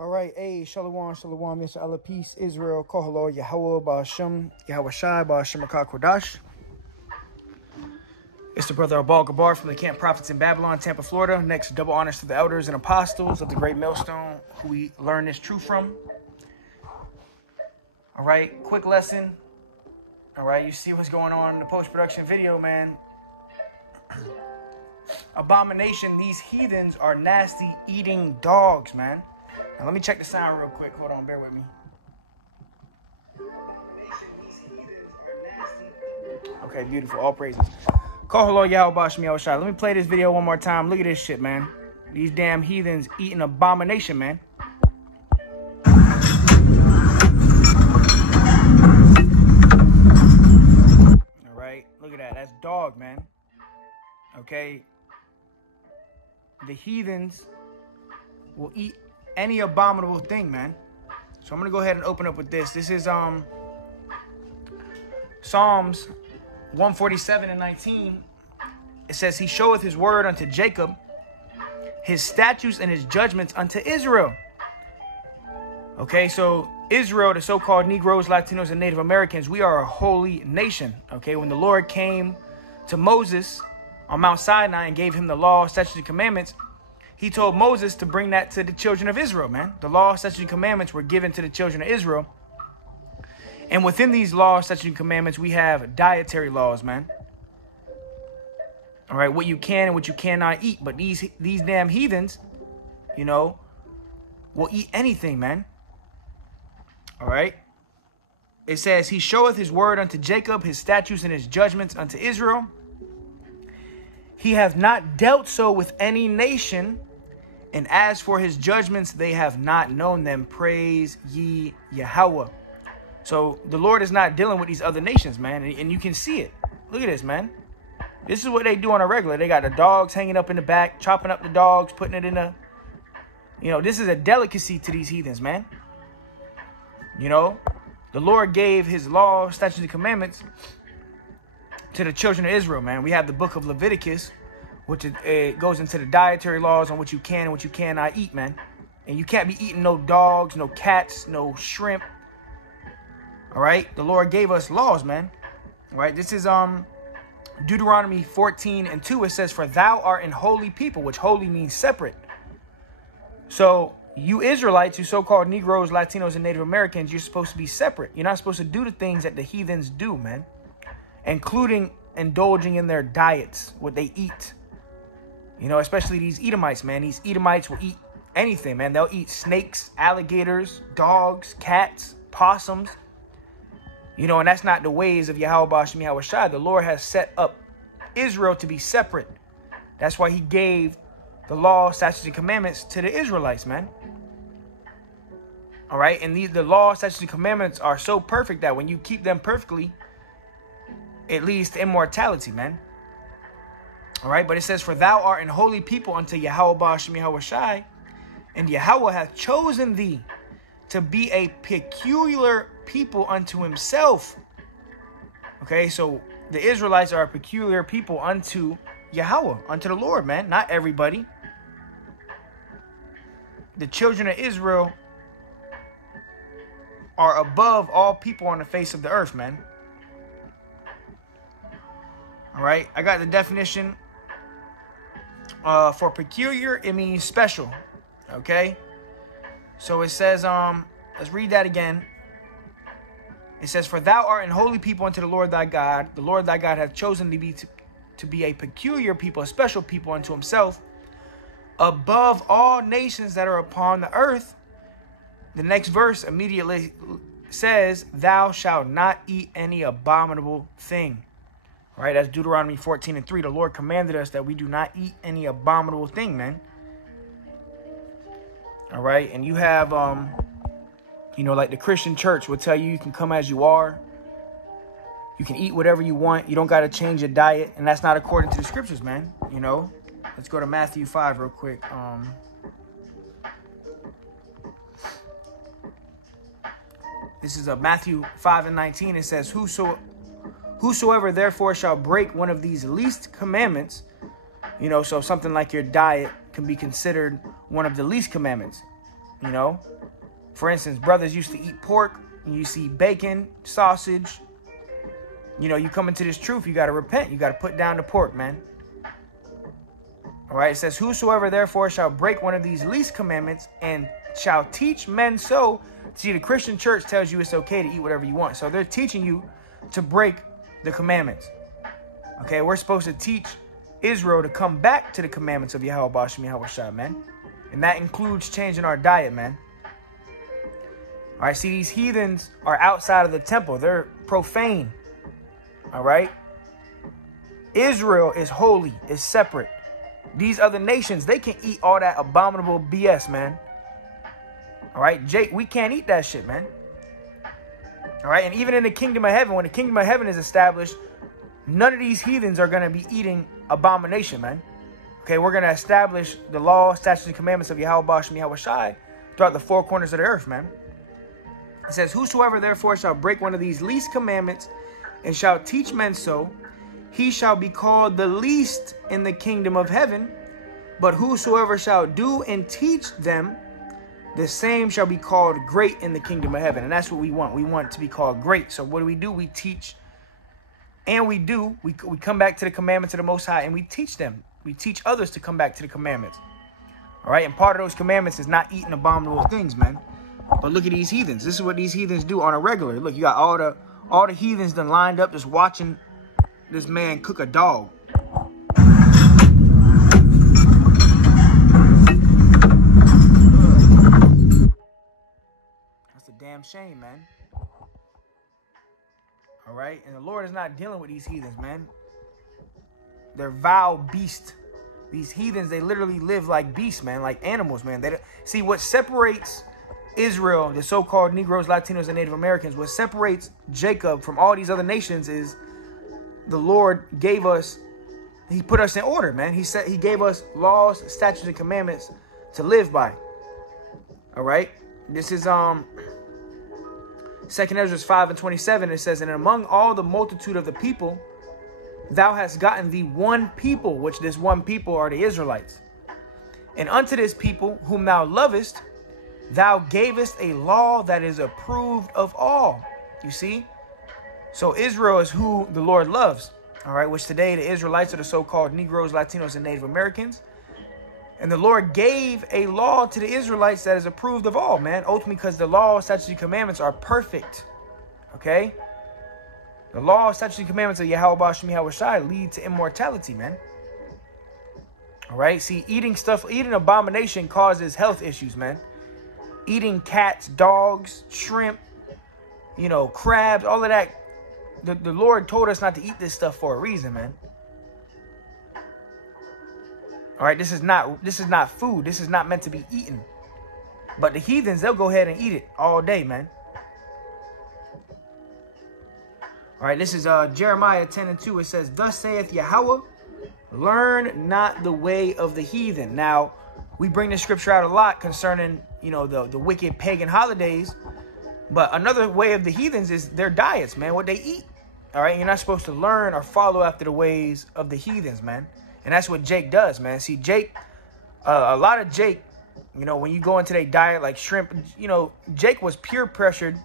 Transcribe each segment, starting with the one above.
All right, hey, Shalom, Shalom, Mr. Allah, peace, Israel, Kohalo, Yahweh, Ba'ashem, Yahweh Shai, Ba'ashem, Kodash. It's the brother Abal Gabar from the Camp Prophets in Babylon, Tampa, Florida. Next, double honors to the elders and apostles of the great millstone who we learn this truth from. All right, quick lesson. All right, you see what's going on in the post-production video, man. Abomination, these heathens are nasty eating dogs, man. Now, let me check the sound real quick. Hold on, bear with me. Okay, beautiful. All praises. Kohalo Yahweh Bashmi Yahweh Shai. Let me play this video one more time. Look at this shit, man. These damn heathens eating abomination, man. All right, look at that. That's dog, man. Okay. The heathens will eat any abominable thing, man. So I'm gonna go ahead and open up with this. This is Psalms 147:19. It says, "He showeth his word unto Jacob, his statutes and his judgments unto Israel." Okay, so Israel, the so-called Negroes, Latinos, and Native Americans, we are a holy nation. Okay, when the Lord came to Moses on Mount Sinai and gave him the law, statutes, and commandments, he told Moses to bring that to the children of Israel, man. The law, statutes, and commandments were given to the children of Israel. And within these laws, statutes, and commandments, we have dietary laws, man. All right, what you can and what you cannot eat. But these damn heathens, you know, will eat anything, man. All right. It says, "He showeth his word unto Jacob, his statutes and his judgments unto Israel. He hath not dealt so with any nation. And as for his judgments, they have not known them. Praise ye Yahweh." So the Lord is not dealing with these other nations, man. And you can see it. Look at this, man. This is what they do on a regular. They got the dogs hanging up in the back, chopping up the dogs, putting it in a, you know, this is a delicacy to these heathens, man. You know, the Lord gave his law, statutes, and commandments to the children of Israel, man. We have the book of Leviticus, which it goes into the dietary laws on what you can and what you cannot eat, man. And you can't be eating no dogs, no cats, no shrimp. All right, the Lord gave us laws, man. All right, this is Deuteronomy 14:2. It says, "For thou art an holy people," which holy means separate. So you Israelites, you so-called Negroes, Latinos, and Native Americans, you're supposed to be separate. You're not supposed to do the things that the heathens do, man, including indulging in their diets, what they eat. You know, especially these Edomites, man. These Edomites will eat anything, man. They'll eat snakes, alligators, dogs, cats, possums. You know, and that's not the ways of Yahweh Ba'ashem Yahweh Shai. The Lord has set up Israel to be separate. That's why he gave the law, statutes, and commandments to the Israelites, man. All right, and the law, statutes, and commandments are so perfect that when you keep them perfectly, it leads to immortality, man. All right, but it says, "For thou art an holy people unto Yahweh Ba'ashem Yahweh Shai, and Yahweh hath chosen thee to be a peculiar people unto himself." Okay, so the Israelites are a peculiar people unto Yahweh, unto the Lord, man. Not everybody. The children of Israel are above all people on the face of the earth, man. All right, I got the definition. For peculiar, it means special. Okay, so it says, let's read that again. It says, "For thou art an holy people unto the Lord thy God. The Lord thy God hath chosen thee to be a peculiar people, a special people unto himself, above all nations that are upon the earth." The next verse immediately says, "Thou shalt not eat any abominable thing." All right, that's Deuteronomy 14:3. The Lord commanded us that we do not eat any abominable thing, man. All right, and you have, you know, like the Christian church will tell you can come as you are. You can eat whatever you want. You don't got to change your diet. And that's not according to the scriptures, man. You know, let's go to Matthew 5 real quick. This is Matthew 5:19. It says, Whosoever therefore shall break one of these least commandments, you know, so something like your diet can be considered one of the least commandments. You know, for instance, brothers used to eat pork. You see bacon, sausage. You know, you come into this truth, you got to repent. You got to put down the pork, man. All right, it says, whosoever therefore shall break one of these least commandments and shall teach men so. See, the Christian church tells you it's okay to eat whatever you want. So they're teaching you to break the commandments. Okay, we're supposed to teach Israel to come back to the commandments of Yahweh Bashem Yahweh Shah, man. And that includes changing our diet, man. All right, see, these heathens are outside of the temple. They're profane. All right. Israel is holy, is separate. These other nations, they can eat all that abominable BS, man. All right, Jake, we can't eat that shit, man. All right, and even in the kingdom of heaven, when the kingdom of heaven is established, none of these heathens are going to be eating abomination, man. Okay, we're going to establish the law, statutes, and commandments of Yahweh Bashem Yahweh Shai throughout the four corners of the earth, man. It says, whosoever therefore shall break one of these least commandments and shall teach men so, he shall be called the least in the kingdom of heaven. But whosoever shall do and teach them, the same shall be called great in the kingdom of heaven. And that's what we want. We want to be called great. So what do? We teach. And we come back to the commandments of the Most High and we teach them. We teach others to come back to the commandments. All right. And part of those commandments is not eating abominable things, man. But look at these heathens. This is what these heathens do on a regular. Look, you got all the heathens done lined up just watching this man cook a dog. That's a damn shame, man. All right? And the Lord is not dealing with these heathens, man. They're vile beasts. These heathens, they literally live like beasts, man, like animals, man. See, what separates Israel, the so-called Negroes, Latinos, and Native Americans, what separates Jacob from all these other nations is the Lord gave us, he put us in order, man. He gave us laws, statutes, and commandments to live by. All right. This is 2 Ezra 5:27. It says, and among all the multitude of the people, thou hast gotten thee one people, which this one people are the Israelites. And unto this people whom thou lovest, thou gavest a law that is approved of all. You see? So Israel is who the Lord loves. All right. Which today the Israelites are the so-called Negroes, Latinos, and Native Americans. And the Lord gave a law to the Israelites that is approved of all, man. Ultimately, because the law, statutes, and commandments are perfect. Okay. The law, statutes, and commandments of Yahweh Bashem Yahweh Shai lead to immortality, man. All right. See, eating abomination causes health issues, man. Eating cats, dogs, shrimp, crabs, all of that. The Lord told us not to eat this stuff for a reason, man. All right, this is not food. This is not meant to be eaten. But the heathens, they'll go ahead and eat it all day, man. All right, this is Jeremiah 10:2. It says, thus saith Yahweh, learn not the way of the heathen. Now, we bring this scripture out a lot concerning, the wicked pagan holidays. But another way of the heathens is their diets, man, what they eat. All right, you're not supposed to learn or follow after the ways of the heathens, man. And that's what Jake does, man. See, Jake, a lot of Jake, when you go into their diet like shrimp, Jake was peer pressured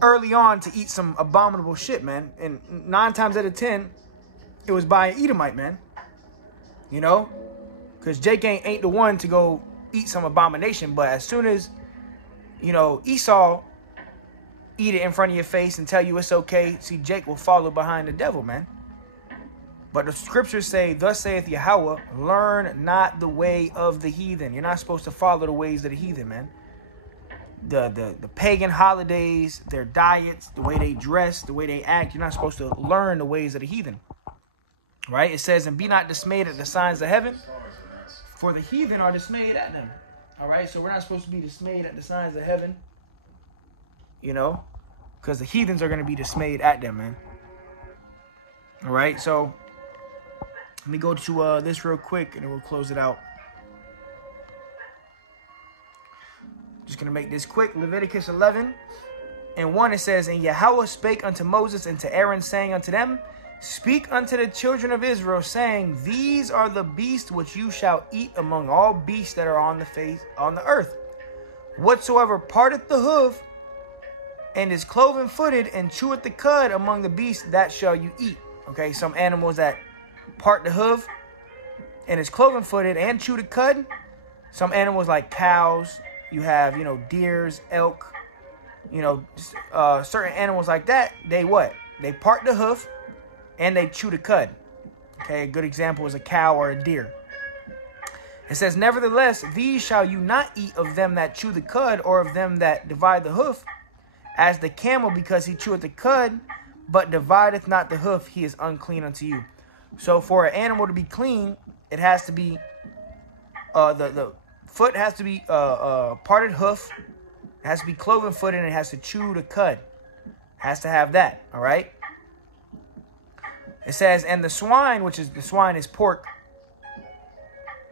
early on to eat some abominable shit, man. And 9 times out of 10, it was by an Edomite, man. Because Jake ain't the one to go eat some abomination. But as soon as, Esau eat it in front of your face and tell you it's okay, see, Jake will follow behind the devil, man. But the scriptures say, thus saith Yahweh, learn not the way of the heathen. You're not supposed to follow the ways of the heathen, man. The pagan holidays, their diets, the way they dress, the way they act, you're not supposed to learn the ways of the heathen. Right? It says, and be not dismayed at the signs of heaven, for the heathen are dismayed at them. All right? So we're not supposed to be dismayed at the signs of heaven, because the heathens are going to be dismayed at them, man. All right? So let me go to this real quick, and then we'll close it out. Just going to make this quick. Leviticus 11:1, it says, and Yahweh spake unto Moses and to Aaron, saying unto them, speak unto the children of Israel, saying, these are the beasts which you shall eat among all beasts that are on the earth. Whatsoever parteth the hoof, and is cloven-footed, and cheweth the cud among the beasts, that shall you eat. Okay, some animals that part the hoof, and is cloven-footed, and chew the cud. Some animals like cows, you have, deers, elk, certain animals like that, they what? They part the hoof, and they chew the cud. Okay, a good example is a cow or a deer. It says, nevertheless, these shall you not eat of them that chew the cud, or of them that divide the hoof, as the camel, because he cheweth the cud, but divideth not the hoof, he is unclean unto you. So for an animal to be clean, it has to be, the foot has to be parted hoof, it has to be cloven footed, and it has to chew the cud. It has to have that, all right? It says, and the swine, the swine is pork,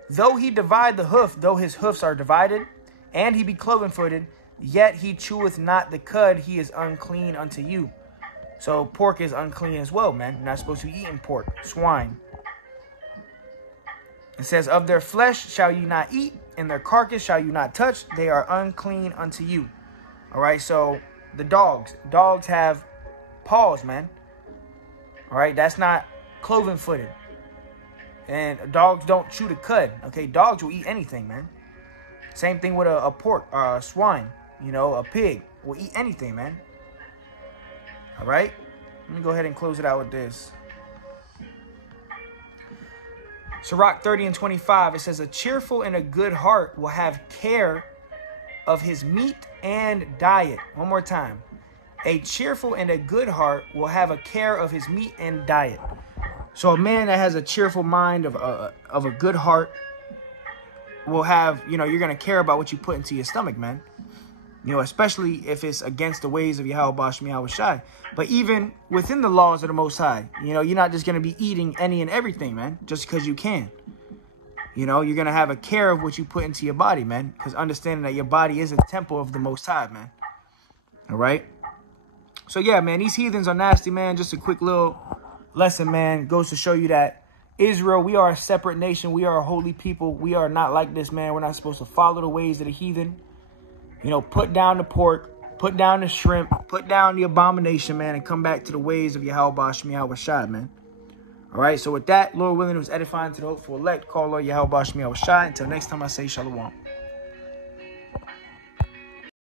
though he divide the hoof, though his hoofs are divided, and he be cloven-footed, yet he cheweth not the cud, he is unclean unto you. So pork is unclean as well, man. You're not supposed to be eating pork, swine. It says, of their flesh shall you not eat, and their carcass shall you not touch. They are unclean unto you. All right, so the dogs have paws, man. All right, that's not cloven-footed. And dogs don't chew the cud. Okay, dogs will eat anything, man. Same thing with a pork, a swine. A pig will eat anything, man. All right, let me go ahead and close it out with this. Sirach 30:25, it says, a cheerful and a good heart will have care of his meat and diet. One more time. A cheerful and a good heart will have a care of his meat and diet. So a man that has a cheerful mind, of a good heart, will have, you're going to care about what you put into your stomach, man. Especially if it's against the ways of Yahweh Bashmi Yahushai. But even within the laws of the Most High, you're not just going to be eating any and everything, man, just because you can. You're going to have a care of what you put into your body, man, because understanding that your body is a temple of the Most High, man. All right? So, yeah, man, these heathens are nasty, man. Just a quick little lesson, man. Goes to show you that Israel, we are a separate nation. We are a holy people. We are not like this, man. We're not supposed to follow the ways of the heathen. Put down the pork, put down the shrimp, put down the abomination, man, and come back to the ways of Yahweh Bashmi Yahushai, man. All right, so with that, Lord willing, it was edifying to the hopeful elect. Call Lord Yahweh Bashmi Yahushai. Until next time, I say shalom.